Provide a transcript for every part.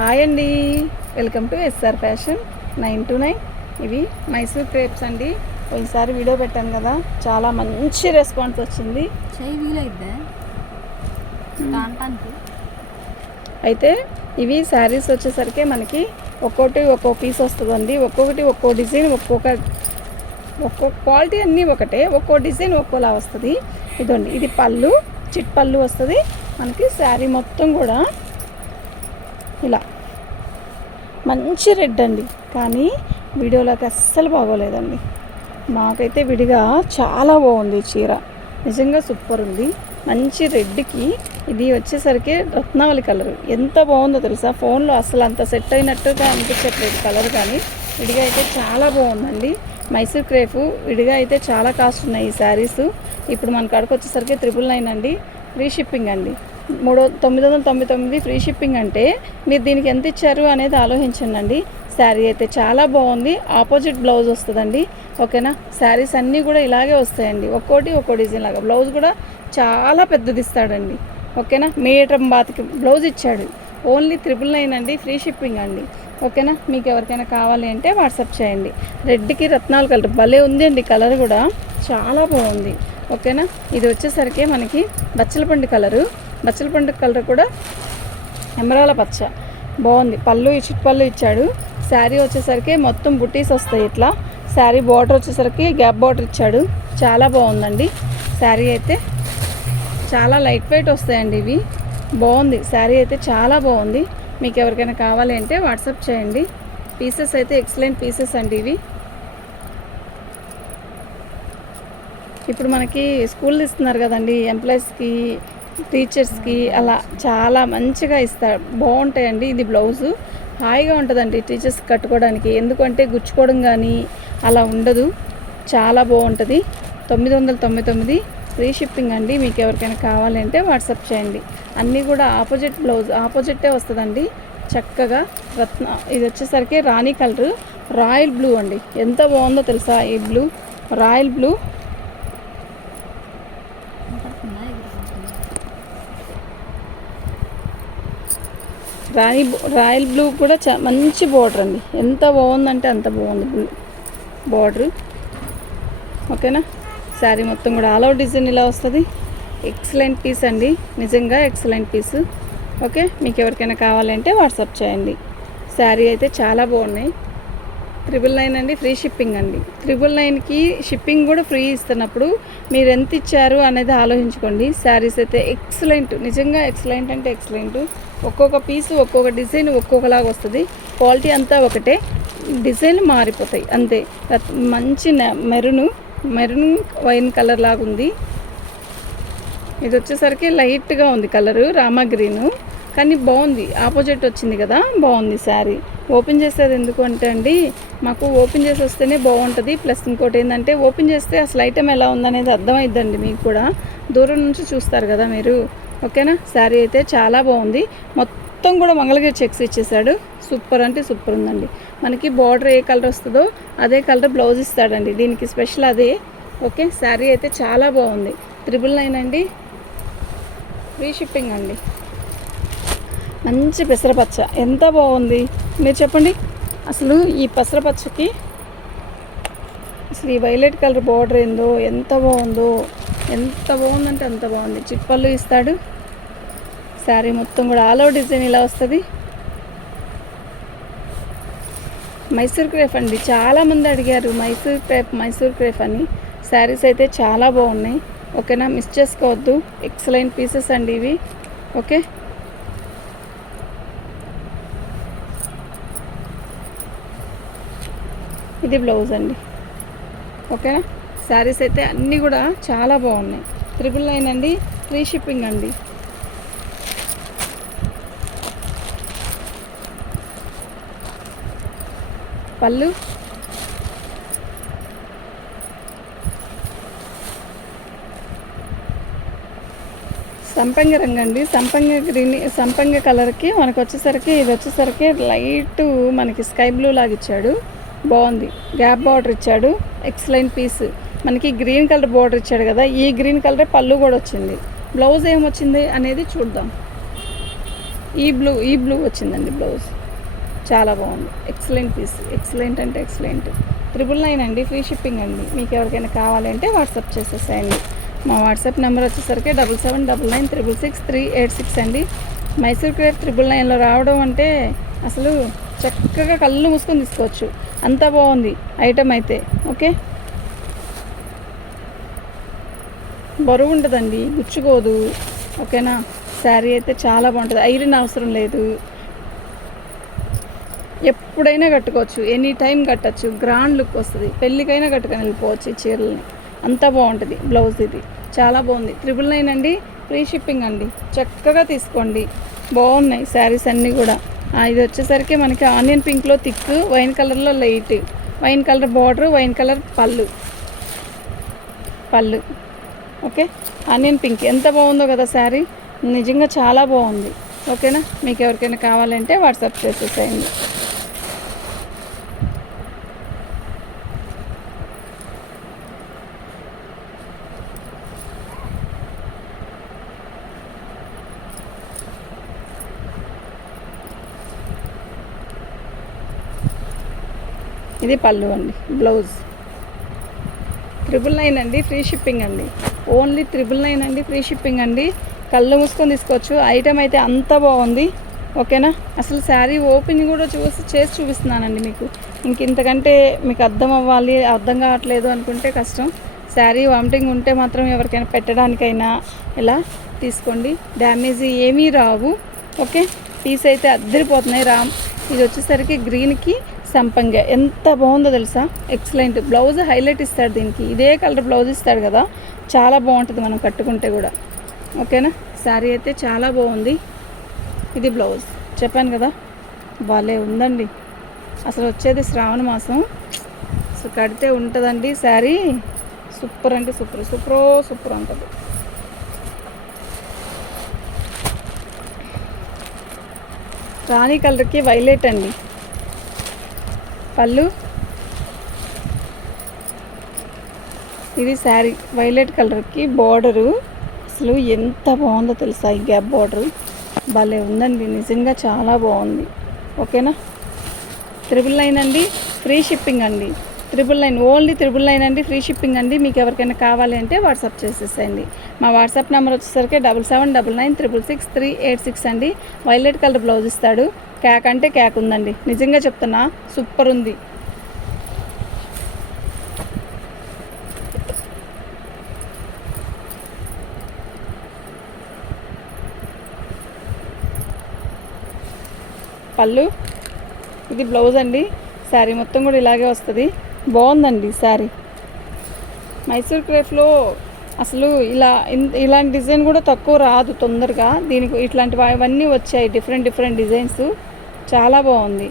Hi అండి, welcome to SR fashion 929. ఇవి Mysore crepes అండి. పోయినసారి వీడియో పెట్టాను కదా, చాలా మంచి రెస్పాన్స్ వచ్చింది. అయితే ఇవి శారీస్ వచ్చేసరికి మనకి ఒక్కో పీస్ వస్తుందండి. ఒక్కొక్కటి ఒక్కో డిజైన్, ఒక్కో క్వాలిటీ అన్నీ ఒకటే, ఒక్కో డిజైన్ ఒక్కోలా వస్తుంది. ఇదండి, ఇది పళ్ళు, చిట్ పళ్ళు వస్తుంది మనకి. శారీ మొత్తం కూడా ఇలా మంచి రెడ్ అండి, కానీ వీడియోలోకి అస్సలు బాగోలేదండి. మాకైతే విడిగా చాలా బాగుంది చీర, నిజంగా సూపర్ ఉంది. మంచి రెడ్కి ఇది వచ్చేసరికి రత్నావళి కలర్ ఎంత బాగుందో తెలుసా. ఫోన్లో అసలు అంత సెట్ అయినట్టుగా అనిపించట్లేదు కలర్, కానీ విడిగా అయితే చాలా బాగుందండి. మైసూర్ క్రేప్ విడిగా అయితే చాలా కాస్ట్ ఉన్నాయి ఈ శారీస్. ఇప్పుడు మన కాడికి వచ్చేసరికి 999 అండి, ఫ్రీ షిప్పింగ్ అండి. 999 ఫ్రీ షిప్పింగ్ అంటే మీరు దీనికి ఎంత ఇచ్చారు అనేది ఆలోచించండి. శారీ అయితే చాలా బాగుంది, ఆపోజిట్ బ్లౌజ్ వస్తుందండి. ఓకేనా, శారీస్ అన్నీ కూడా ఇలాగే వస్తాయండి, ఒక్కో డిజైన్ లాగా. బ్లౌజ్ కూడా చాలా పెద్దది ఇస్తాడండి. ఓకేనా, మీటర్ బాతికి బ్లౌజ్ ఇచ్చాడు. ఓన్లీ 999 అండి, ఫ్రీ షిప్పింగ్ అండి. ఓకేనా, మీకు ఎవరికైనా కావాలి అంటే వాట్సాప్ చేయండి. రెడ్కి రత్నాల కలర్ భలే ఉంది అండి, కలర్ కూడా చాలా బాగుంది. ఓకేనా, ఇది వచ్చేసరికి మనకి బచ్చలపండు కలరు, బచ్చలపండు కలర్ కూడా ఎమరాల పచ్చ బాగుంది. పళ్ళు చిట్ పళ్ళు ఇచ్చాడు. శారీ వచ్చేసరికి మొత్తం బుటీస్ వస్తాయి ఇట్లా. శారీ బార్డర్ వచ్చేసరికి గ్యాప్ బార్డర్ ఇచ్చాడు, చాలా బాగుందండి. శారీ అయితే చాలా లైట్ వెయిట్ వస్తాయండి ఇవి, బాగుంది. శారీ అయితే చాలా బాగుంది. మీకు ఎవరికైనా కావాలి అంటే వాట్సాప్ చేయండి. పీసెస్ అయితే ఎక్సలెంట్ పీసెస్ అండి ఇవి. ఇప్పుడు మనకి స్కూల్ ఇస్తున్నారు కదండి, ఎంప్లాయీస్కి, టీచర్స్కి అలా చాలా మంచిగా ఇస్తారు, బాగుంటాయండి. ఇది బ్లౌజు హాయిగా ఉంటుందండి టీచర్స్ కట్టుకోవడానికి, ఎందుకంటే గుచ్చుకోవడం కానీ అలా ఉండదు, చాలా బాగుంటుంది. 999 ఫ్రీ షిప్పింగ్ అండి. మీకు ఎవరికైనా కావాలంటే వాట్సాప్ చేయండి. అన్నీ కూడా ఆపోజిట్ బ్లౌజ్, ఆపోజిట్టే వస్తుందండి చక్కగా. ఇది వచ్చేసరికి రాణి కలర్, రాయల్ బ్లూ అండి, ఎంత బాగుందో తెలుసా ఈ blue, royal blue. Royal blue కూడా మంచి బార్డర్ అండి, ఎంత బాగుందంటే అంత బాగుంది బ్లూ బార్డరు. ఓకేనా, శారీ మొత్తం కూడా ఆల్ అవుట్ డిజైన్ ఇలా వస్తుంది. ఎక్సలెంట్ పీస్ అండి, నిజంగా ఎక్సలెంట్ పీస్. ఓకే, మీకు ఎవరికైనా కావాలంటే వాట్సాప్ చేయండి. శారీ అయితే చాలా బాగున్నాయి. 999 అండి, ఫ్రీ షిప్పింగ్ అండి. 999కి షిప్పింగ్ కూడా ఫ్రీ ఇస్తున్నప్పుడు మీరు ఎంత ఇచ్చారు అనేది ఆలోచించుకోండి. శారీస్ అయితే ఎక్సలెంట్, నిజంగా ఎక్సలెంట్ అంటే ఎక్సలెంట్. ఒక్కొక్క పీసు ఒక్కొక్క డిజైన్ ఒక్కొక్కలాగా వస్తుంది, క్వాలిటీ అంతా ఒకటే, డిజైన్ మారిపోతాయి అంతే. మంచి మెరూన్ వైన్ కలర్ లాగా ఉంది. ఇది వచ్చేసరికి లైట్గా ఉంది కలరు, రామా గ్రీను, కానీ బాగుంది. ఆపోజిట్ వచ్చింది కదా, బాగుంది శారీ. ఓపెన్ చేసేది ఎందుకు అంటే అండి, మాకు ఓపెన్ చేసి వస్తేనే బాగుంటుంది. ప్లస్ ఇంకోటి ఏంటంటే, ఓపెన్ చేస్తే అసలు ఐటమ్ ఎలా ఉందనేది అర్థమైద్దండి మీకు కూడా, దూరం నుంచి చూస్తారు కదా మీరు. ఓకేనా, శారీ అయితే చాలా బాగుంది. మొత్తం కూడా మంగళగిరి చెక్స్ ఇచ్చేసాడు, సూపర్ అంటే సూపర్ ఉందండి. మనకి బార్డర్ ఏ కలర్ వస్తుందో అదే కలర్ బ్లౌజ్ ఇస్తాడండి, దీనికి స్పెషల్ అదే. ఓకే, శారీ అయితే చాలా బాగుంది. 999 అండి, ఫ్రీ షిప్పింగ్ అండి. మంచి పెసరపచ్చ ఎంత బాగుంది మీరు చెప్పండి. అసలు ఈ పెసరపచ్చకి అసలు ఈ వైలెట్ కలర్ బార్డర్ ఏందో ఎంత బాగుందో, ఎంత బాగుందంటే అంత బాగుంది. చిట్పళ్ళు ఇస్తాడు. శారీ మొత్తం కూడా ఆల్ అవుట్ డిజైన్ ఇలా వస్తుంది. మైసూర్ క్రేప్ అండి, చాలామంది అడిగారు మైసూర్ క్రేప్ అని. శారీస్ అయితే చాలా బాగున్నాయి. ఓకేనా, మిస్ చేసుకోవద్దు, ఎక్సలెంట్ పీసెస్ అండి ఇవి. ఓకే, ఇది బ్లౌజ్ అండి. ఓకేనా, శారీస్ అయితే అన్నీ కూడా చాలా బాగున్నాయి. 999 అండి, ఫ్రీ షిప్పింగ్ అండి. పళ్ళు సంపంగి రంగు అండి, సంపంగి కలర్కి మనకు వచ్చేసరికి ఇది వచ్చేసరికి లైట్ మనకి స్కై బ్లూ లాగా ఇచ్చాడు, బాగుంది. గ్యాప్ బార్డర్ ఇచ్చాడు, ఎక్సలెంట్ పీస్. మనకి గ్రీన్ కలర్ బార్డర్ ఇచ్చాడు కదా, ఈ గ్రీన్ కలర్ పళ్ళు కూడా వచ్చింది. బ్లౌజ్ ఏమొచ్చింది అనేది చూద్దాం. ఈ బ్లూ వచ్చిందండి బ్లౌజ్. చాలా బాగుంది. Excellent piece. ఎక్సలెంట్ అంటే ఎక్సలెంట్. 999 అండి. ఫ్రీ షిప్పింగ్ అండి. మీకు ఎవరికైనా కావాలంటే వాట్సాప్ చేసేసేయండి. మా వాట్సాప్ నెంబర్ వచ్చేసరికి 7799666386 అండి. మైసూర్ క్రేప్ 999లో రావడం అంటే అసలు చక్కగా కళ్ళు మూసుకొని తీసుకోవచ్చు. అంత బాగుంది ఐటమ్ అయితే. ఓకే, బరువు ఉంటుందండి, గుచ్చుకోదు. ఓకేనా, శారీ అయితే చాలా బాగుంటుంది. ఐరన్ అవసరం లేదు, ఎప్పుడైనా కట్టుకోవచ్చు, ఎనీ టైం కట్టచ్చు. గ్రాండ్ లుక్ వస్తుంది. పెళ్ళికైనా కట్టుకొని వెళ్ళిపోవచ్చు ఈ చీరలని. అంతా బాగుంటుంది. బ్లౌజ్ ఇది చాలా బాగుంది. 999 అండి. ఫ్రీ షిప్పింగ్ అండి. చక్కగా తీసుకోండి. బాగున్నాయి శారీస్ అన్నీ కూడా. ఇది వచ్చేసరికి మనకి ఆనియన్ పింక్లో థిక్, వైన్ కలర్లో light, wine colour border, wine colour పళ్ళు. ఓకే, ఆనియన్ పింక్ ఎంత బాగుందో కదా శారీ. నిజంగా చాలా బాగుంది. ఓకేనా, మీకు ఎవరికైనా కావాలంటే వాట్సాప్ చేసేసేయండి. ఇది పళ్ళు అండి. బ్లౌజ్ 999 అండి. ఫ్రీ షిప్పింగ్ అండి. ఓన్లీ 999 అండి. ఫ్రీ షిప్పింగ్ అండి. కళ్ళు మూసుకొని తీసుకోవచ్చు. ఐటమ్ అయితే అంత బాగుంది. ఓకేనా, అసలు శారీ ఓపెన్ కూడా చేసి చూపిస్తున్నానండి మీకు. ఇంతకంటే మీకు అర్థం కావట్లేదు అనుకుంటే కష్టం. శారీ వామిటింగ్ ఉంటే మాత్రం ఎవరికైనా పెట్టడానికైనా ఇలా తీసుకోండి. డ్యామేజ్ ఏమీ రావు. ఓకే, పీస్ అయితే అద్దరిపోతున్నాయి. ఇది వచ్చేసరికి గ్రీన్కి సంపంగ ఎంత బాగుందో తెలుసా. ఎక్సలెంట్. బ్లౌజ్ హైలైట్ ఇస్తాడు దీనికి. ఇదే కలర్ బ్లౌజ్ ఇస్తాడు కదా, చాలా బాగుంటుంది మనం కట్టుకుంటే కూడా. ఓకేనా, శారీ అయితే చాలా బాగుంది. ఇది బ్లౌజ్ చెప్పాను కదా, భలే ఉందండి. అసలు వచ్చేది శ్రావణ మాసం, సో కడితే ఉంటుందండి శారీ. సూపర్ అంటే సూపర్ ఉంటుంది. రాణి కలర్కి వైలెట్ అండి. పళ్ళు ఇది శారీ వైలెట్ కలర్కి బార్డరు. అసలు ఎంత బాగుందో తెలుసా. ఈ గ్యాప్ బార్డరు భలే ఉందండి. నిజంగా చాలా బాగుంది. ఓకేనా, 999 అండి. ఫ్రీ షిప్పింగ్ అండి. 999 ఓన్లీ 999 అండి. ఫ్రీ షిప్పింగ్ అండి. మీకు ఎవరికైనా కావాలి అంటే వాట్సాప్ చేసేసేయండి. మా వాట్సాప్ నెంబర్ వచ్చేసరికి 7799666386 అండి. వైలెట్ కలర్ బ్లౌజ్ ఇస్తాడు. క్యాక్ అంటే క్యాక్ ఉందండి. నిజంగా చెప్తున్నా, సూపర్ ఉంది. పళ్ళు ఇది బ్లౌజ్ అండి. శారీ మొత్తం కూడా ఇలాగే వస్తుంది. బాగుందండి శారీ. మైసూర్ క్రేప్లో అసలు ఇలాంటి డిజైన్ కూడా తక్కువ రాదు తొందరగా. దీనికి ఇట్లాంటివన్నీ వచ్చాయి, డిఫరెంట్ డిజైన్స్. చాలా బాగుంది.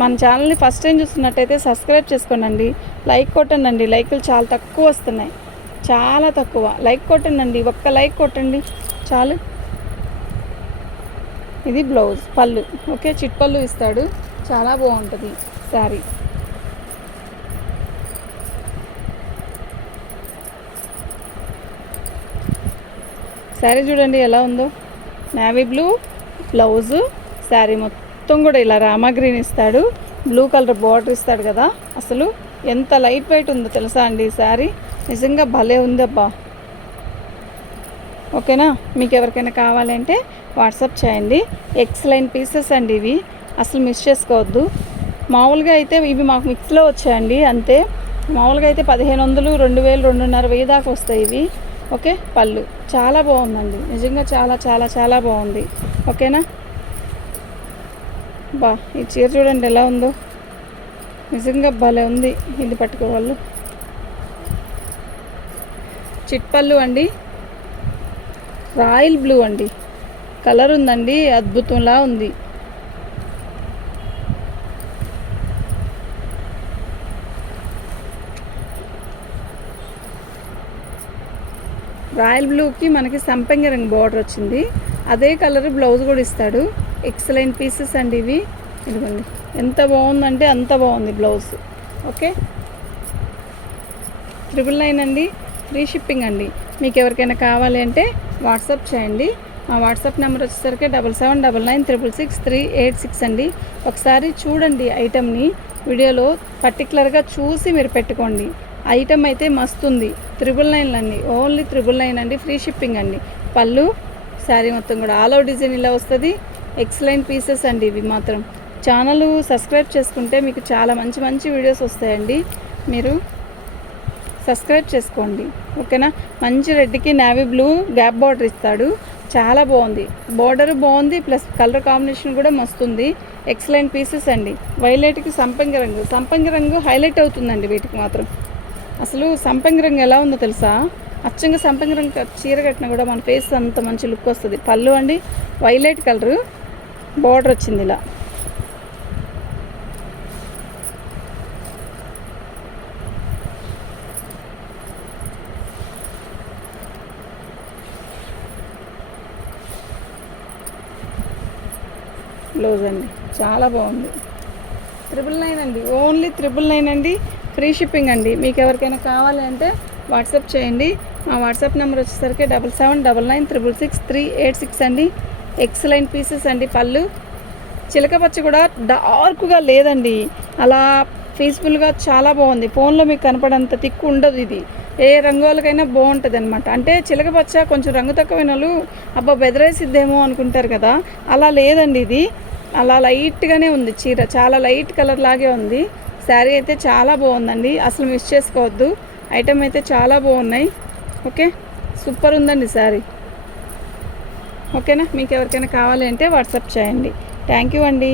మన ఛానల్ని ఫస్ట్ టైం చూస్తున్నట్టయితే సబ్స్క్రైబ్ చేసుకోండి. లైక్ కొట్టండి. లైకులు చాలా తక్కువ వస్తున్నాయి, చాలా తక్కువ. లైక్ కొట్టండి, ఒక్క లైక్ కొట్టండి చాలు. ఇది బ్లౌజ్. పళ్ళు ఓకే, చిట్ పళ్ళు ఇస్తాడు. చాలా బాగుంటుంది శారీ. శారీ చూడండి ఎలా ఉందో. నేవీ బ్లూ బ్లౌజు, శారీ మొత్తం కూడా ఇలా రామా గ్రీన్ ఇస్తాడు. బ్లూ కలర్ బార్డర్ ఇస్తాడు కదా. అసలు ఎంత లైట్ వెయిట్ ఉందో తెలుసా అండి ఈ శారీ. నిజంగా భలే ఉందబ్బా. ఓకేనా, మీకు ఎవరికైనా కావాలంటే వాట్సాప్ చేయండి. ఎక్సలెంట్ పీసెస్ అండి ఇవి, అసలు మిస్ చేసుకోవద్దు. మామూలుగా అయితే ఇవి మాకు మిక్స్లో వచ్చాయండి అంతే. మామూలుగా అయితే 1500, 2000, 2500 దాకా వస్తాయి ఇవి. ఓకే, పళ్ళు చాలా బాగుందండి. నిజంగా చాలా బాగుంది. ఓకేనా, ఈ చీర చూడండి ఎలా ఉందో. నిజంగా భలే ఉంది. ఇది పట్టుకోవాళ్ళు. చిట్ పళ్ళు అండి. రాయల్ బ్లూ అండి కలర్ ఉందండి, అద్భుతంలా ఉంది. రాయల్ బ్లూకి మనకి సంపంగి రంగు బార్డర్ వచ్చింది. అదే కలర్ బ్లౌజ్ కూడా ఇస్తాడు. ఎక్సలెంట్ పీసెస్ అండి ఇవి. ఇదిగోండి ఎంత బాగుందంటే అంత బాగుంది బ్లౌజ్. ఓకే, 999 అండి. ఫ్రీ షిప్పింగ్ అండి. మీకు ఎవరికైనా కావాలి అంటే వాట్సాప్ చేయండి. మా వాట్సాప్ నెంబర్ వచ్చేసరికి 7799966386 అండి. ఒకసారి చూడండి ఐటెంని, వీడియోలో పర్టికులర్గా చూసి మీరు పెట్టుకోండి. ఐటెం అయితే మస్తుంది. 999 అండి, ఓన్లీ 999 అండి. ఫ్రీ షిప్పింగ్ అండి. పళ్ళు శారీ మొత్తం కూడా ఆల్ ఓవర్ డిజైన్ ఇలా వస్తుంది. ఎక్సలెంట్ పీసెస్ అండి ఇవి మాత్రం. ఛానల్ సబ్స్క్రైబ్ చేసుకుంటే మీకు చాలా మంచి మంచి వీడియోస్ వస్తాయండి. మీరు సబ్స్క్రైబ్ చేసుకోండి, ఓకేనా. మంచి రెడ్కి నేవీ బ్లూ గ్యాప్ బార్డర్ ఇస్తాడు, చాలా బాగుంది. బార్డర్ బాగుంది, ప్లస్ కలర్ కాంబినేషన్ కూడా మస్తుంది. ఎక్సలెంట్ పీసెస్ అండి. వైలెట్కి సంపంగి రంగు హైలైట్ అవుతుందండి వీటికి మాత్రం. అసలు సంపంగి రంగు ఎలా ఉందో తెలుసా, అచ్చంగా సంపంగి రంగు చీర కట్టినా కూడా మన ఫేస్ అంత మంచి లుక్ వస్తుంది. పళ్ళు అండి వైలెట్ కలరు, బార్డర్ వచ్చింది ఇలా. బ్లౌజ్ అండి చాలా బాగుంది. 999 అండి, ఓన్లీ 999 అండి. ఫ్రీ షిప్పింగ్ అండి. మీకు ఎవరికైనా కావాలి అంటే వాట్సాప్ చేయండి. మా వాట్సాప్ నెంబర్ వచ్చేసరికి 7799966386 అండి. ఎక్సలెంట్ పీసెస్ అండి. పళ్ళు చిలక పచ్చ కూడా డార్క్గా లేదండి, అలా పీస్ఫుల్గా చాలా బాగుంది. ఫోన్లో మీకు కనపడంత తిక్కు ఉండదు. ఇది ఏ రంగు వాళ్ళకైనా బాగుంటుంది అనమాట. అంటే చిలక పచ్చ కొంచెం రంగు తక్కువైన వాళ్ళు అబ్బా బెదరేసిద్దేమో అనుకుంటారు కదా, అలా లేదండి. ఇది అలా లైట్గానే ఉంది. చీర చాలా లైట్ కలర్ లాగే ఉంది. శారీ అయితే చాలా బాగుందండి, అసలు మిస్ చేసుకోవద్దు. ఐటమ్ అయితే చాలా బాగున్నాయి. ఓకే, సూపర్ ఉందండి శారీ. ఓకేనా, మీకు ఎవరికైనా కావాలి అంటే వాట్సాప్ చేయండి. థ్యాంక్ యూ అండి.